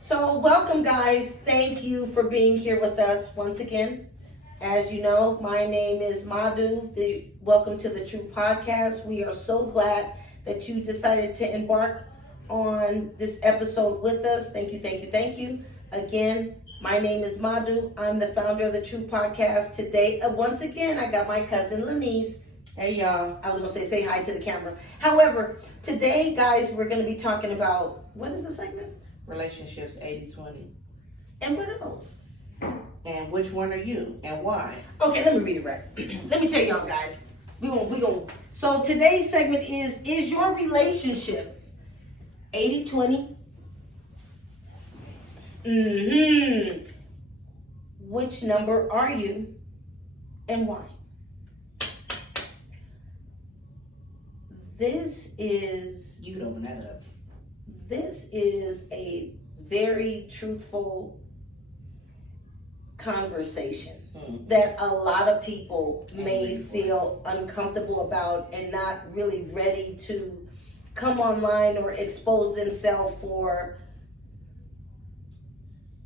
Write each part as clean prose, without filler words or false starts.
So, welcome, guys. Thank you for being here with us once again. As you know, my name is Madhu. Welcome to the True Podcast. We are so glad that you decided to embark on this episode with us. Thank you, thank you, thank you. Again, my name is Madhu. I'm the founder of the True Podcast. Today, once again, I got my cousin Lanice. Hey y'all. I was going to say hi to the camera. However, today, guys, we're going to be talking about, what is the segment? Relationships 80-20. And what else? And which one are you and why? Okay, let me read it right. Let me tell y'all guys. We going So today's segment is your relationship 80-20? Which number are you and why? You can open that up. This is a very truthful conversation that a lot of people may feel uncomfortable about and not really ready to come online or expose themselves for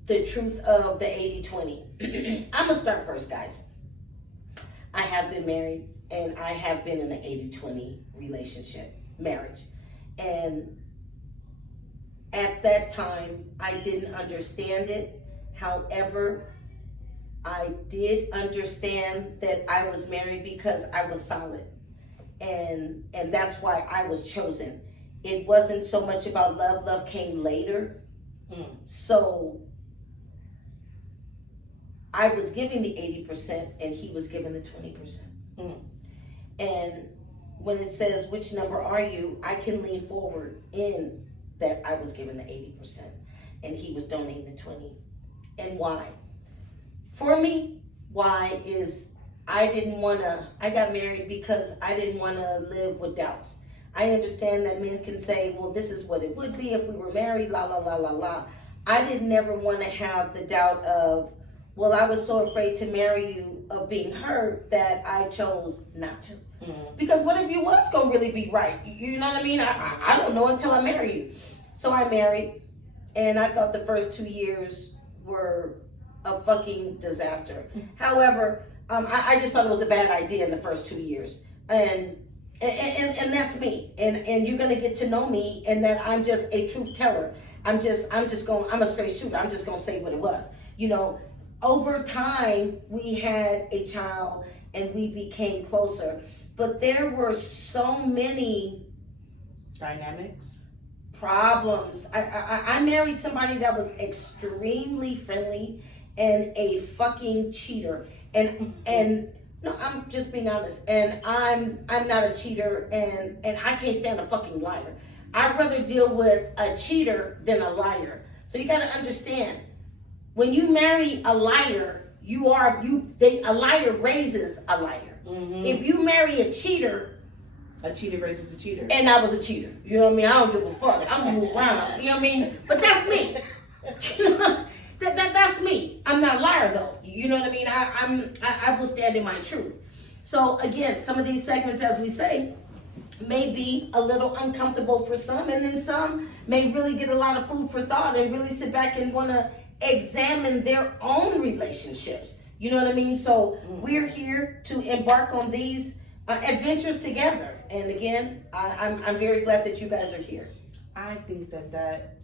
the truth of the 80-20. I'm gonna start first, guys. I have been married and I have been in an 80-20 relationship, marriage. And at that time, I didn't understand it. However, I did understand that I was married because I was solid. And that's why I was chosen. It wasn't so much about love. Love came later. So I was giving the 80% and he was giving the 20%. And when it says, which number are you? I can lean forward in that I was given the 80% and he was donating the 20. And why? For me, why is I got married because I didn't want to live with doubts. I understand that men can say, well, this is what it would be if we were married, la, la, la, la, la. I didn't never want to have the doubt of, well, I was so afraid to marry you of being hurt that I chose not to. Because what if you was going to really be right? You know what I mean? I don't know until I marry you. So I married, and I thought the first 2 years were a fucking disaster. However, I just thought it was a bad idea in the first 2 years. And that's me. And you're going to get to know me and that I'm just a truth teller. I'm a straight shooter. I'm just going to say what it was. You know, over time, we had a child and we became closer. But there were so many dynamics, problems. I married somebody that was extremely friendly and a fucking cheater. And no, I'm just being honest. And I'm not a cheater and I can't stand a fucking liar. I'd rather deal with a cheater than a liar. So you gotta understand, when you marry a liar, a liar raises a liar. If you marry a cheater raises a cheater. And I was a cheater. You know what I mean? I don't give a fuck. I'm gonna move around. You know what I mean? But that's me. That's me. I'm not a liar though. You know what I mean? I will stand in my truth. So again, some of these segments, as we say, may be a little uncomfortable for some, and then some may really get a lot of food for thought and really sit back and want to examine their own relationships. You know what I mean? So we're here to embark on these adventures together. And again, I'm very glad that you guys are here. I think that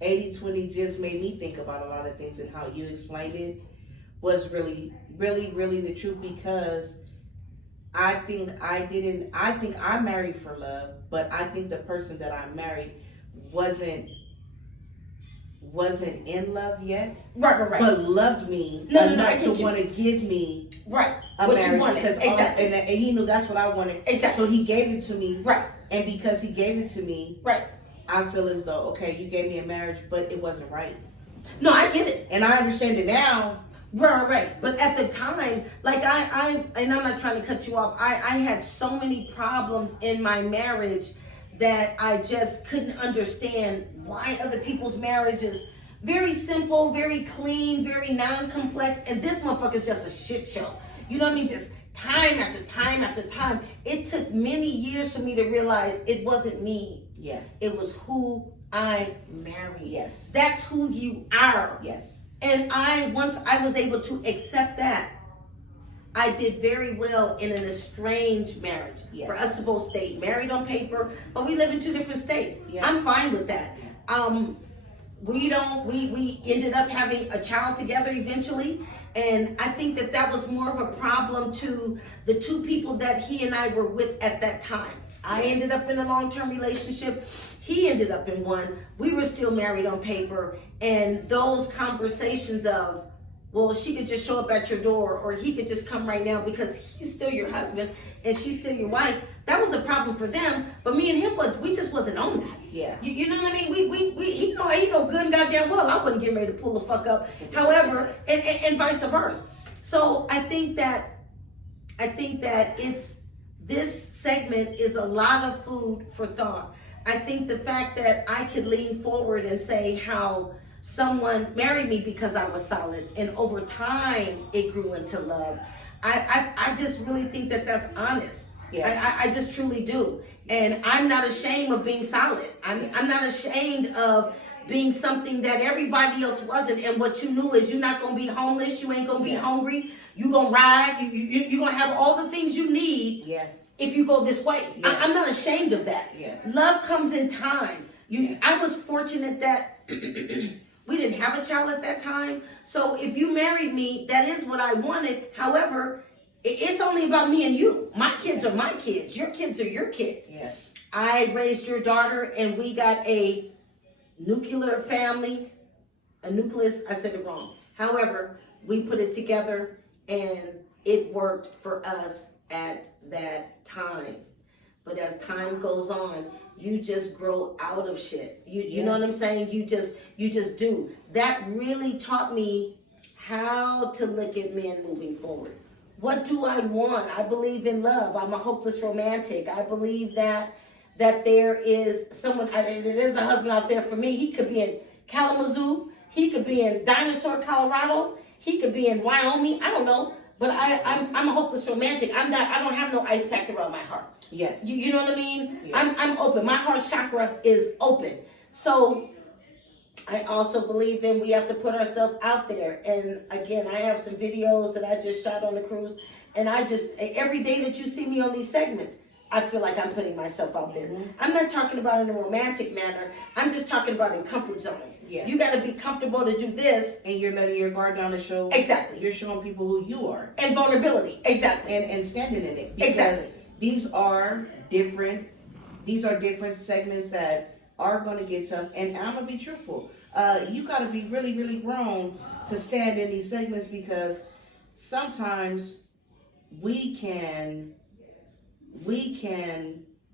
80-20 just made me think about a lot of things, and how you explained it was really, really, really the truth, because I think I married for love, but I think the person that I married wasn't in love yet, right, but loved me enough to want to give me a what marriage, because exactly. And he knew that's what I wanted, exactly. So he gave it to me, right, and because he gave it to me, right, I feel as though, okay, you gave me a marriage, but it wasn't right. No, I get it, and I understand it now. Right. But at the time, like and I'm not trying to cut you off. I had so many problems in my marriage that I just couldn't understand why other people's marriages very simple, very clean, very non-complex, and this motherfucker's just a shit show. You know what I mean? Just time after time after time. It took many years for me to realize it wasn't me. Yeah. It was who I marry. Yes. That's who you are. Yes. And once I was able to accept that, I did very well in an estranged marriage. Yes. For us to both stay married on paper, but we live in 2 different states. Yeah. I'm fine with that. We ended up having a child together eventually, and I think that was more of a problem to the 2 people that he and I were with at that time. I ended up in a long-term relationship. He ended up in one. We were still married on paper, and those conversations of, well, she could just show up at your door, or he could just come right now because he's still your husband and she's still your wife. That was a problem for them, but me and him we just wasn't on that. Yeah. You know what I mean? He know good and goddamn well I wasn't getting ready to pull the fuck up. However, and vice versa. So I think that this segment is a lot of food for thought. I think the fact that I could lean forward and say how someone married me because I was solid, and over time it grew into love. I just really think that's honest. Yeah. I just truly do. And I'm not ashamed of being solid. I'm not ashamed of being something that everybody else wasn't. And what you knew is you're not going to be homeless. You ain't going to be hungry. You're going to ride. You're going to have all the things you need. Yeah. If you go this way. Yeah. I'm not ashamed of that. Yeah. Love comes in time. I was fortunate that we didn't have a child at that time. So if you married me, that is what I wanted. However, it's only about me and you. My kids are my kids. Your kids are your kids. Yeah. I raised your daughter, and we got a nuclear family. A nucleus, I said it wrong. However, we put it together, and it worked for us at that time. But as time goes on, you just grow out of shit. You know what I'm saying? You just do. That really taught me how to look at men moving forward. What do I want? I believe in love. I'm a hopeless romantic. I believe that there is someone, there's a husband out there for me. He could be in Kalamazoo. He could be in Dinosaur, Colorado. He could be in Wyoming. I don't know. But I'm a hopeless romantic. I don't have no ice packed around my heart. Yes. You know what I mean? Yes. I'm open. My heart chakra is open. So I also believe in we have to put ourselves out there. And again, I have some videos that I just shot on the cruise. And every day that you see me on these segments, I feel like I'm putting myself out there. Mm-hmm. I'm not talking about in a romantic manner. I'm just talking about in comfort zones. Yeah. You got to be comfortable to do this. And you're letting your guard down to show. Exactly. You're showing people who you are. And vulnerability. Exactly. And standing in it. Because exactly. These are different segments that are going to get tough. And I'm going to be truthful. You got to be really, really grown to stand in these segments, because sometimes we can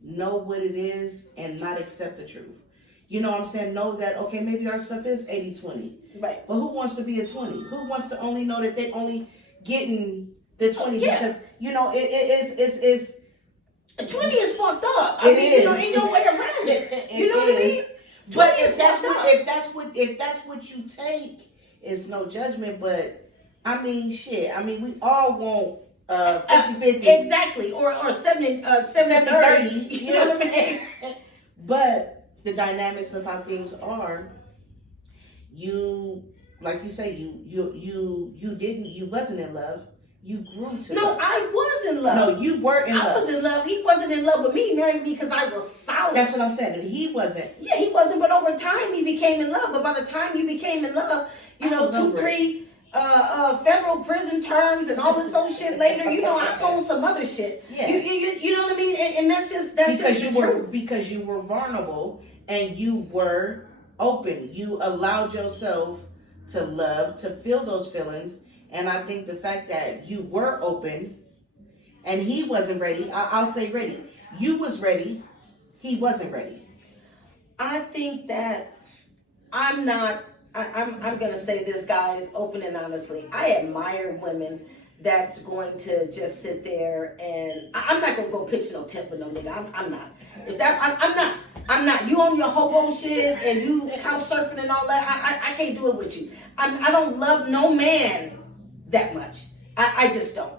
know what it is and not accept the truth. You know what I'm saying? Know that, okay, maybe our stuff is 80-20. Right. But who wants to be a 20? Who wants to only know that they only getting the 20? Yeah. Because, it's 20 is fucked up. I mean, ain't no way around it. You know what I mean? But if that's what you take, it's no judgment. But I mean, shit. I mean, we all want 50-50. Exactly. Or 70-30. You know what I'm saying? But the dynamics of how things are, like you say, you wasn't in love. You grew to No, love. I was in love. No, you were in love. I was in love. He wasn't in love with me. He married me because I was solid. That's what I'm saying. He wasn't. Yeah, he wasn't. But over time, he became in love. But by the time you became in love, 2-3 federal prison terms and all this old shit later. I'm on some other shit. Yeah. You know what I mean? And that's just because you were vulnerable and you were open. You allowed yourself to love, to feel those feelings. And I think the fact that you were open and he wasn't ready, I'll say ready. You was ready. He wasn't ready. I think that I'm going to say this, guys, open and honestly. I admire women that's going to just sit there and I'm not going to go pitch no tent with no nigga. I'm not. I'm not. You on your hobo shit and you couch surfing and all that. I can't do it with you. I don't love no man that much. I just don't.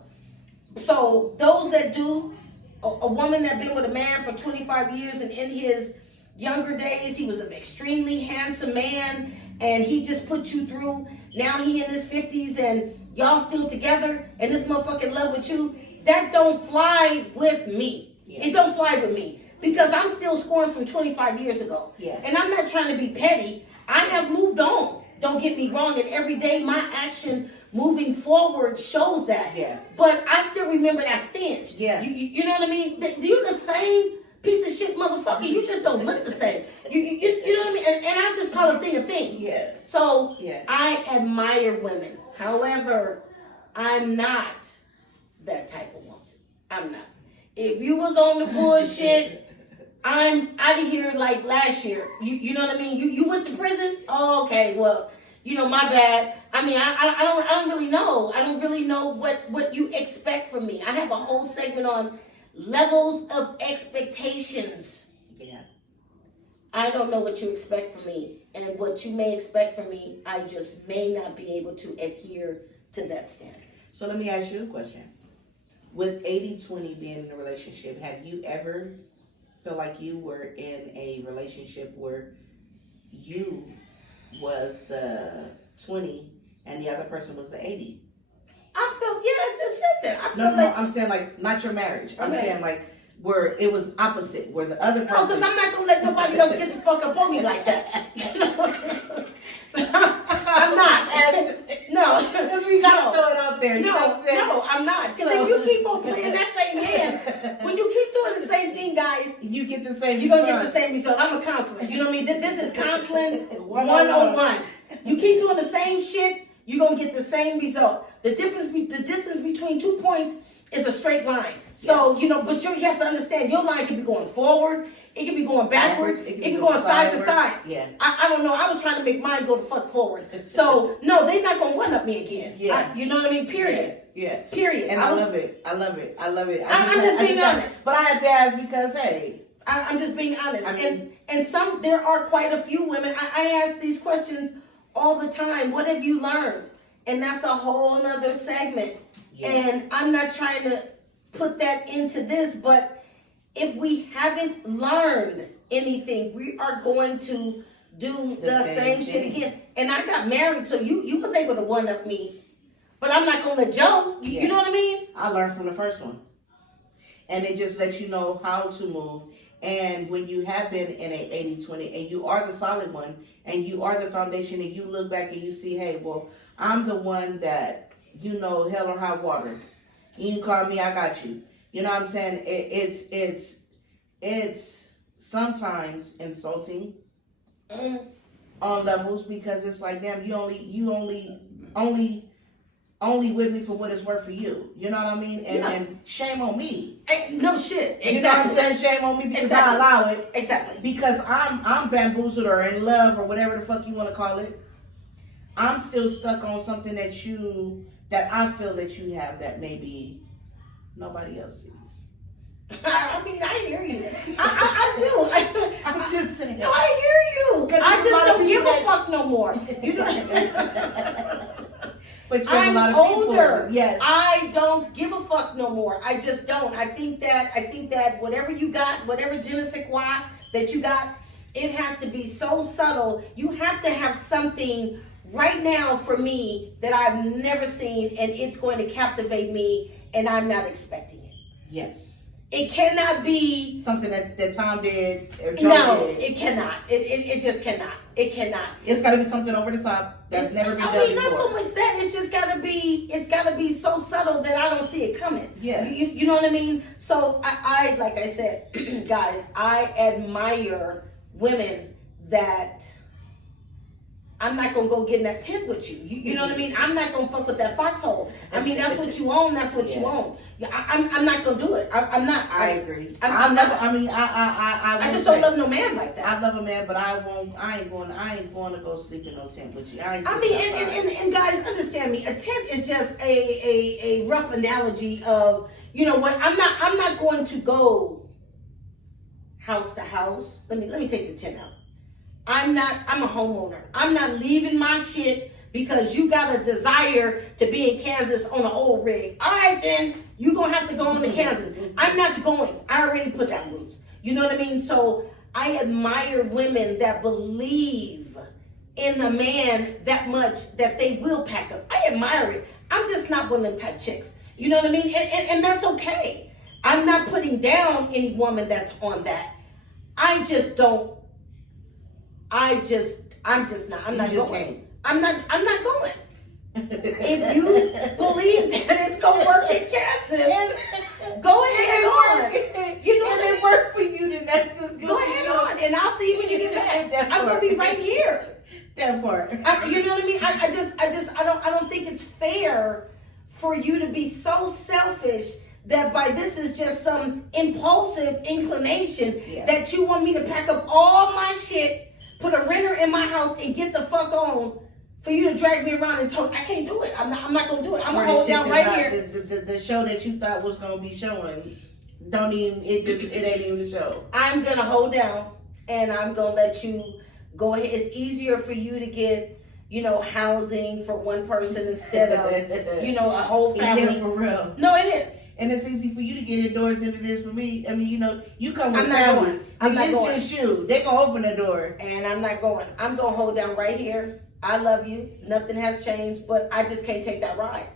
So those that do, a woman that been with a man for 25 years and in his younger days, he was an extremely handsome man, and he just put you through. Now he in his 50s, and y'all still together, and this motherfucker in love with you. That don't fly with me. Yeah. It don't fly with me. Because I'm still scoring from 25 years ago. Yeah. And I'm not trying to be petty. I have moved on. Don't get me wrong. And every day my action moving forward shows that. Yeah. But I still remember that stench. Yeah. You know what I mean? You the same piece of shit motherfucker. You just don't look the same. You know what I mean? And I just call a thing. Yeah. So Yeah. I admire women. However, I'm not that type of woman. I'm not. If you was on the bullshit, I'm out of here like last year. You know what I mean? You went to prison? Oh, okay, well, my bad. I mean, I don't really know. I don't really know what you expect from me. I have a whole segment on levels of expectations. Yeah. I don't know what you expect from me. And what you may expect from me, I just may not be able to adhere to that standard. So let me ask you a question. With 80-20 being in a relationship, have you ever felt like you were in a relationship where you was the 20 and the other person was the 80? I just said that. No, I'm saying like not your marriage. I'm saying like where it was opposite, where the other person. No, because I'm not going to let nobody else get the fuck up on me like that. I'm not. No. Because we got to throw it out there. You know what I'm saying? No, I'm not. Because if you keep on playing that same hand, when you keep doing the same thing, guys, you get the same you're going to get the same result. I'm a counselor. You know what I mean? This is counseling 101. You keep doing the same shit, you're going to get the same result. The distance between 2 points is a straight line. So, Yes. but you have to understand, your line can be going forward, it can be going backwards, it can be going side to side. Yeah. I don't know, I was trying to make mine go the fuck forward. So, no, they're not going to one-up me again. Yeah. You know what I mean? Period. Yeah. Period. And I love it. I love it. I'm just being honest. But I had to ask because, hey. I'm just being honest. I mean, and there are quite a few women, I ask these questions all the time. What have you learned? And that's a whole nother segment. Yeah. And I'm not trying to put that into this, but if we haven't learned anything, we are going to do the same shit again. And I got married, so you was able to one-up me. But I'm not going to let Joe. You know what I mean? I learned from the first one. And it just lets you know how to move. And when you have been in a 80-20 and you are the solid one and you are the foundation and you look back and you see, hey, well, I'm the one that, hell or high water. You can call me, I got you. You know what I'm saying? It's sometimes insulting on levels because it's like, damn, you only with me for what it's worth for you. You know what I mean? And shame on me. No shit. Exactly. You know what I'm saying? Shame on me because I allow it. Exactly. Because I'm bamboozled or in love or whatever the fuck you want to call it. I'm still stuck on something that I feel that you have that maybe nobody else sees. I mean, I hear you. I do. I'm just saying. No, I hear you. I just don't give a fuck no more. You know. But you have I'm a lot of older. People. Yes. I don't give a fuck no more. I just don't. I think that whatever you got, whatever je ne sais quoi that you got, it has to be so subtle. You have to have something right now for me that I've never seen, and it's going to captivate me, and I'm not expecting it. Yes. It cannot be something that Tom did or Joe did. It cannot. It just cannot. It cannot. It's got to be something over the top that's never been done before. Not so much that. It's just got to be. It's got to be so subtle that I don't see it coming. Yeah. You know what I mean? So I like I said, guys, I admire women that. I'm not going to go get in that tent with you. You know what I mean? I'm not going to fuck with that foxhole. I mean, that's what you own. That's what you own. I'm not going to do it. I'm not. I agree. I just don't love no man like that. I love a man, but I ain't going to go sleep in no tent with you. I mean, and guys, understand me. A tent is just a rough analogy of, you know what? I'm not going to go house to house. Let me take the tent out. I'm a homeowner. I'm not leaving my shit because you got a desire to be in Kansas on an old rig. All right, then you're going to have to go on to Kansas. I'm not going. I already put down roots. You know what I mean? So I admire women that believe in a man that much that they will pack up. I admire it. I'm just not one of them type chicks. You know what I mean? And that's okay. I'm not putting down any woman that's on that. I just don't. I'm just not. I'm not going. I'm not going. If you believe that it's gonna work in Kansas, go ahead on. You know, if it worked for you, then that's just good. Go ahead on, and I'll see you when you get back. I'm gonna be right here. That part. You know what I mean? I don't think it's fair for you to be so selfish that by this is just some impulsive inclination that you want me to pack up all my shit, put a renter in my house, and get the fuck on for you to drag me around and talk. I can't do it. I'm not gonna do it. I'm gonna hold down right here. The show that you thought was gonna be showing, it ain't even the show. I'm gonna hold down, and I'm gonna let you go ahead. It's easier for you to get, housing for one person instead of, a whole family. Yeah, for real. No, it is. And it's easy for you to get indoors than it is for me. I mean, you come with I'm not family. going. I'm not going. It's just you. They gonna open the door. And I'm not going. I'm gonna hold down right here. I love you. Nothing has changed, but I just can't take that ride.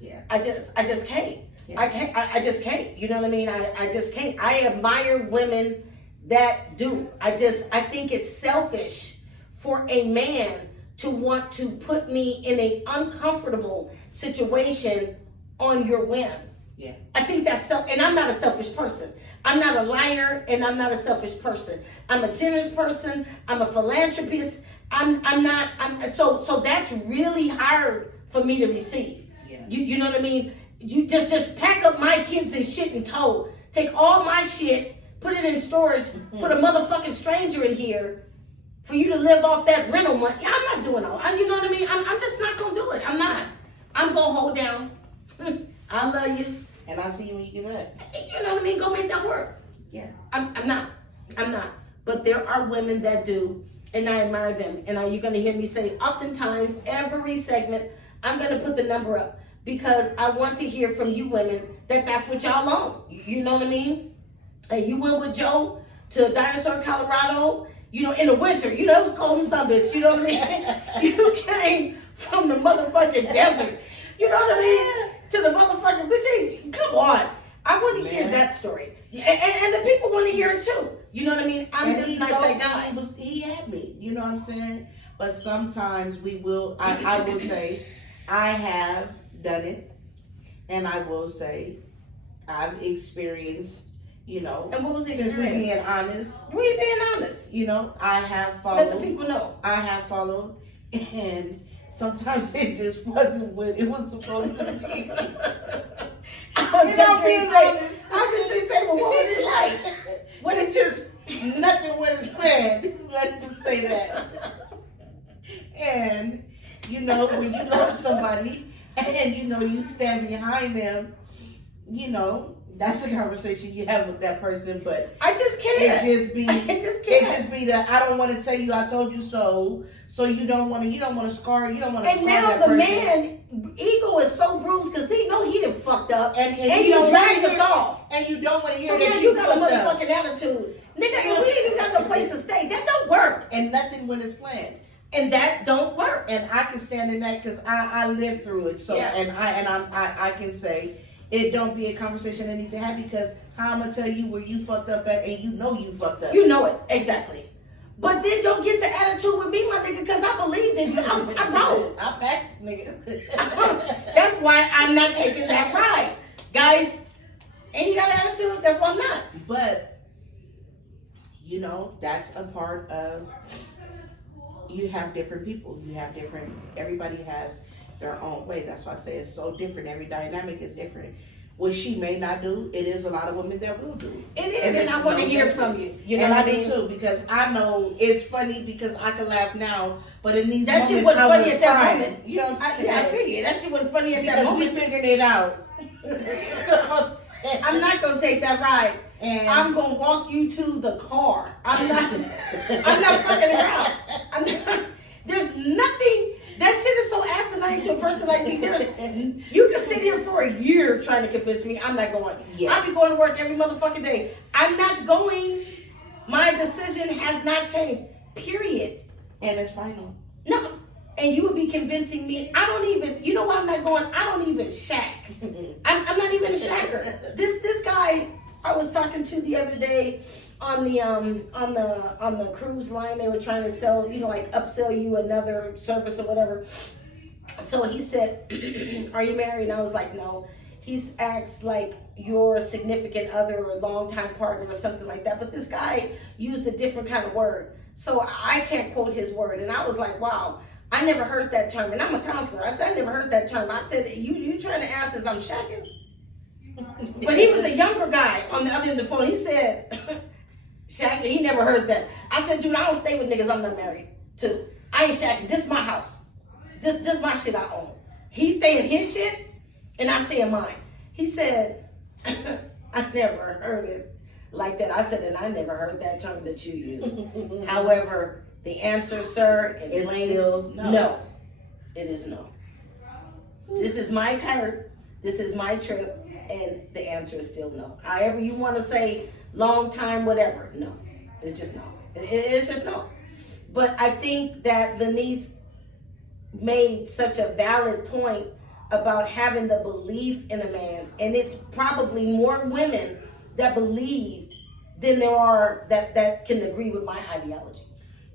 Yeah. I just can't. Yeah. I just can't. You know what I mean? I just can't. I admire women that do. I think it's selfish for a man to want to put me in an uncomfortable situation on your whim. Yeah. I think that's and I'm not a selfish person. I'm not a liar, and I'm not a selfish person. I'm a generous person. I'm a philanthropist. So that's really hard for me to receive. Yeah. You know what I mean? You just pack up my kids and shit in tow. Take all my shit, put it in storage, put a motherfucking stranger in here for you to live off that rental money. I'm not doing all. You know what I mean? I'm just not gonna do it. I'm not. I'm gonna hold down. I love you. And I'll see you when you get back. You know what I mean? Go make that work. Yeah. I'm not. But there are women that do, and I admire them. And you're going to hear me say, oftentimes, every segment, I'm going to put the number up because I want to hear from you women that's what y'all on. You know what I mean? And you went with Joe to Dinosaur, Colorado, in the winter. It was cold and sun, bitch. You know what I mean? You came from the motherfucking desert. You know what I mean? To the motherfucking bitch. Come on. I want to hear that story. And the people want to hear it too. You know what I mean? I'm just not that guy. He had me. You know what I'm saying? But sometimes I will say, I have done it. And I will say, I've experienced, And what was the since experience? we're being honest. We being honest. I have followed. Let the people know. I have followed. And sometimes it just wasn't what it was supposed to be. I'm just being saying, well, what was it like? What it just nothing went as planned. Let's just say that. And when you love somebody and you stand behind them, that's a conversation you have with that person. But I just can't. It just be that I don't want to tell you I told you so. So you don't want to scar. You don't want to. And now the man ego is so bruised because he know he done fucked up, and you don't dragged us off. And you don't want to hear so that now you got a fucked up. motherfucking attitude, nigga. And we ain't even got no place to stay. That don't work. And nothing when it's planned. And that don't work. And I can stand in that because I lived through it. So I can say. It don't be a conversation I need to have because how I'm gonna tell you where you fucked up at and you fucked up. You know it exactly. But then don't get the attitude with me, my nigga, because I believed in you. I'm wrong. I packed, nigga. That's why I'm not taking that ride, guys. And you got an attitude. That's why I'm not. But that's a part of. You have different people. Everybody has their own way. That's why I say it's so different. Every dynamic is different. What she may not do, it is a lot of women that will do. It is, and I want to hear from you. You know and what I mean? do too, because I know it's funny because I can laugh now, but in these that moments shit wasn't I funny was at that crying. moment. You know what I'm saying? I feel you. That shit wasn't funny at that Because moment. we figured it out. You know what I'm saying? I'm not gonna take that ride. And I'm gonna walk you to the car. I'm not fucking around. There's nothing. That shit is so asinine to a person like me. You can sit here for a year trying to convince me I'm not going. Yeah. I'll be going to work every motherfucking day. I'm not going. My decision has not changed. Period. And it's final. No. And you would be convincing me, I don't even, you know why I'm not going, I don't even shack. I'm not even a shacker. This guy I was talking to the other day on the cruise line, they were trying to sell, like upsell you another service or whatever. So he said, are you married? And I was like, no. He's asked like your significant other or longtime partner or something like that. But this guy used a different kind of word. So I can't quote his word. And I was like, wow, I never heard that term. And I'm a counselor. I said, I never heard that term. I said, you trying to ask us I'm shacking? But he was a younger guy on the other end of the phone. He said, shacking. He never heard that. I said, dude, I don't stay with niggas I'm not married to. I ain't shacking. This is my house. This my shit I own. He stay in his shit and I stay in mine. He said, I never heard it like that. I said, and I never heard that term that you used. However, the answer, sir, is still no. No. It is no. This is my card. This is my trip. And the answer is still no. However you want to say long time, whatever. No. It's just no. It's just no. But I think that Lanice made such a valid point about having the belief in a man, and it's probably more women that believed than there are that can agree with my ideology.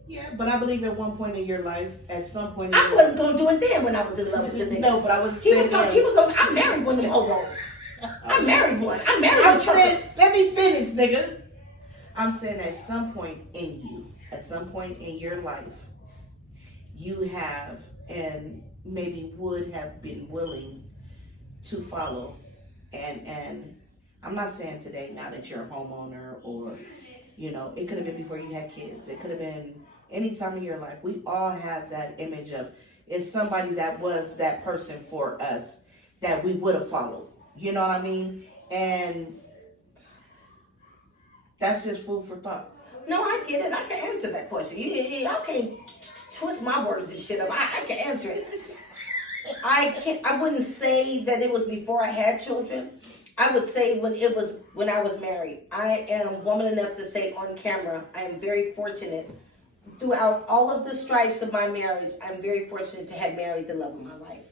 Yeah, but I believe at one point in your life, at some point, I wasn't gonna do it then when I was in love with the nigga. No, but I was. He was on. I married one of them hobos. I married one. I'm saying, let me finish, nigga. I'm saying at some point in you, at some point in your life, you have and maybe would have been willing to follow. And I'm not saying today, now that you're a homeowner, or, it could have been before you had kids. It could have been any time in your life. We all have that image of, it's somebody that was that person for us that we would have followed. You know what I mean? And that's just food for thought. No, I get it. I can answer that question. Y'all can't twist my words and shit up. I can answer it. I wouldn't say that it was before I had children. I would say when I was married. I am woman enough to say on camera, I am very fortunate. Throughout all of the strifes of my marriage, I'm very fortunate to have married the love of my life.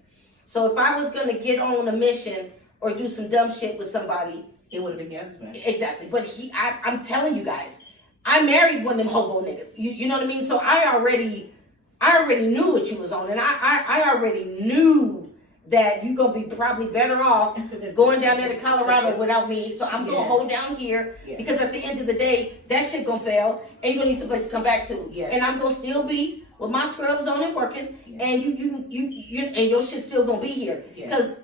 So if I was going to get on a mission or do some dumb shit with somebody, it would have been Gabby's man. Exactly. But I'm telling you guys, I married one of them hobo niggas. You know what I mean? So I already knew what you was on, and I already knew that you're gonna be probably better off going down there to Colorado without me. So I'm gonna hold down here because at the end of the day, that shit gonna fail, and you're gonna need some place to come back to. Yeah. And I'm gonna still be with my scrubs on and working, and you and your shit still gonna be here because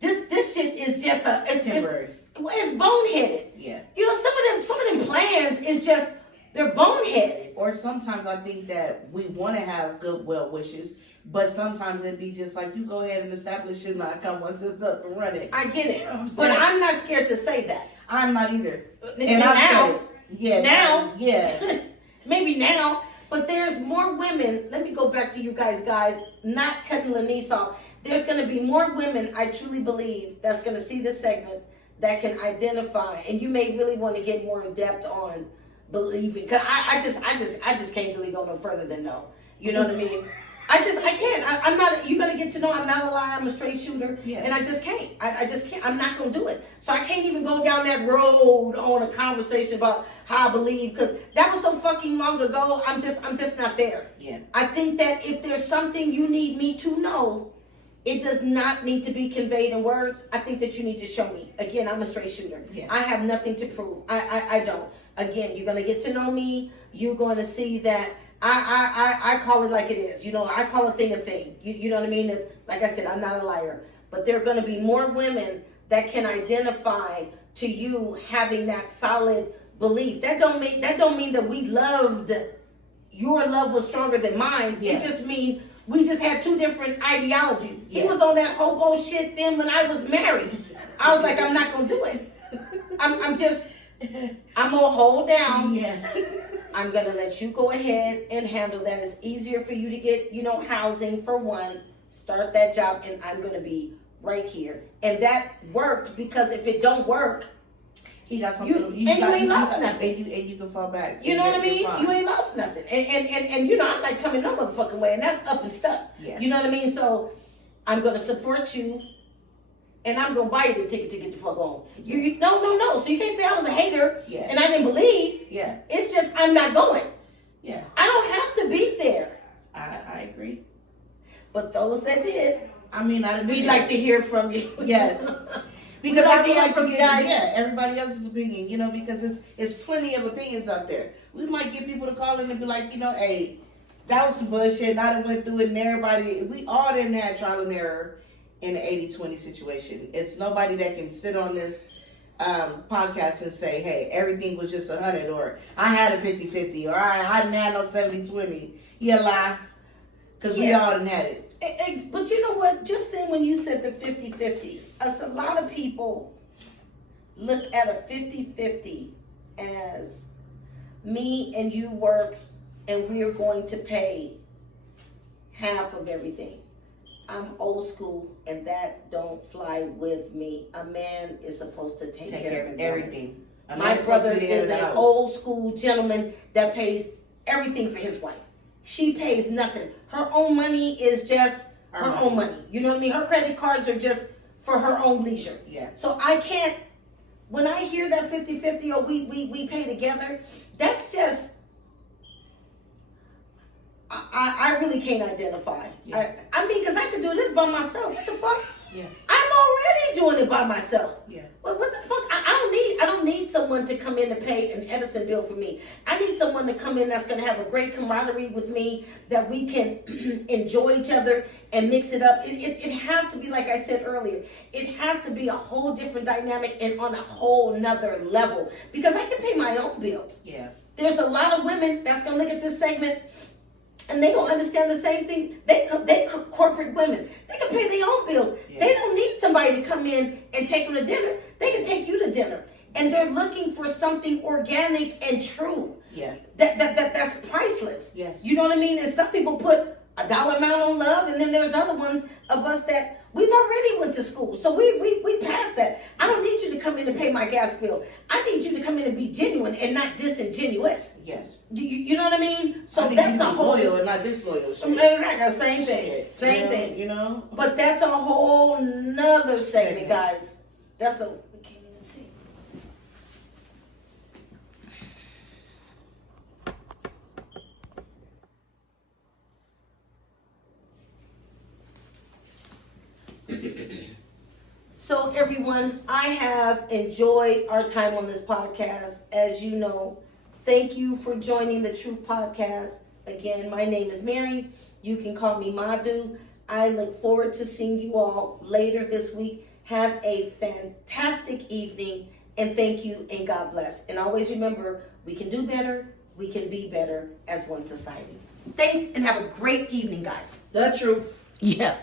this shit is just temporary. It's boneheaded. Yeah. Some of them plans is just, they're boneheaded. Or sometimes I think that we want to have good well wishes, but sometimes it'd be just like, you go ahead and establish it, and I come once it's up and running. I get it. But I'm not scared to say that. I'm not either. And now, yeah. Maybe now, but there's more women. Let me go back to you guys, not cutting Lanice off. There's going to be more women, I truly believe, that's going to see this segment that can identify, and you may really want to get more in depth on believing, because I just can't really go no further than no. You know what I mean? I can't. I'm not. You're gonna get to know I'm not a liar. I'm a straight shooter, and I just can't. I just can't. I'm not gonna do it. So I can't even go down that road on a conversation about how I believe, because that was so fucking long ago. I'm just not there. Yeah. I think that if there's something you need me to know, it does not need to be conveyed in words. I think that you need to show me. Again, I'm a straight shooter. Yeah. I have nothing to prove. I don't. Again, you're gonna get to know me. You're going to see that I call it like it is. I call a thing a thing. You know what I mean? And like I said, I'm not a liar. But there are going to be more women that can identify to you having that solid belief. That don't mean that we loved. Your love was stronger than mine. Yeah. It just means we just had two different ideologies. Yeah. He was on that hobo shit then when I was married. I was like, I'm not gonna do it. I'm gonna hold down. Yeah. I'm gonna let you go ahead and handle that. It's easier for you to get, housing for one. Start that job, and I'm gonna be right here. And that worked, because if it don't work, he got something. You ain't lost nothing. And you can fall back. You know what I mean? You're fine. You ain't lost nothing. And you know, I'm not coming no motherfucking way, and that's up and stuck. Yeah. You know what I mean? So I'm gonna support you, and I'm gonna buy you the ticket to get the fuck on. No. So you can't say I was a hater Yeah. and I didn't believe. Yeah. It's just I'm not going. Yeah. I don't have to be there. I agree. But those that did, I mean, we'd like to hear from you. Yes. We'd Because like I to feel hear like from you you get guys. everybody else's opinion, you know, because it's plenty of opinions out there. We might get people to call in and be like, you know, hey, that was some bullshit, and I done went through it, and everybody, we all didn't have trial and error in the 80-20 situation. It's nobody that can sit on this podcast and say, hey, everything was just 100, or I had a 50-50, or I didn't have no 70-20. You lie. Because we all done had it. But you know what? Just then when you said the 50-50, a lot of people look at a 50-50 as me and you work and we are going to pay half of everything. I'm old school and that don't fly with me. A man is supposed to take care of everything. My brother is an old school gentleman that pays everything for his wife. She pays nothing. Her own money is just her own money. You know what I mean? Her credit cards are just for her own leisure. Yeah. So I can't, when I hear that 50-50 or we pay together, that's just, I really can't identify. Yeah. I mean, because I could do this by myself. What the fuck? Yeah. I'm already doing it by myself. Yeah. What the fuck? I don't need someone to come in to pay an Edison bill for me. I need someone to come in that's going to have a great camaraderie with me, that we can enjoy each other and mix it up. It has to be, like I said earlier, it has to be a whole different dynamic and on a whole nother level, because I can pay my own bills. Yeah. There's a lot of women that's going to look at this segment and they don't understand the same thing. They corporate women. They can pay their own bills. Yeah. They don't need somebody to come in and take them to dinner. They can take you to dinner. And they're looking for something organic and true. Yeah. That's priceless. Yes. You know what I mean? And some people put a dollar amount on love, and then there's other ones of us that we've already went to school. So we passed that. I don't need you to come in and pay my gas bill. I need you to come in and be genuine and not disingenuous. Yes. You know what I mean? So I think that's you a be whole loyal and not disloyal. same thing. Same thing. You know? But that's a whole nother segment, Segment. guys. That's a we can't even see. So everyone, I have enjoyed our time on this podcast. As you know, thank you for joining the Truth Podcast. Again, my name is Mary. You can call me Madu. I look forward to seeing you all later this week. Have a fantastic evening, and thank you, and God bless. And always remember, we can do better, we can be better as one society. Thanks, and have a great evening, guys. The truth. Yeah.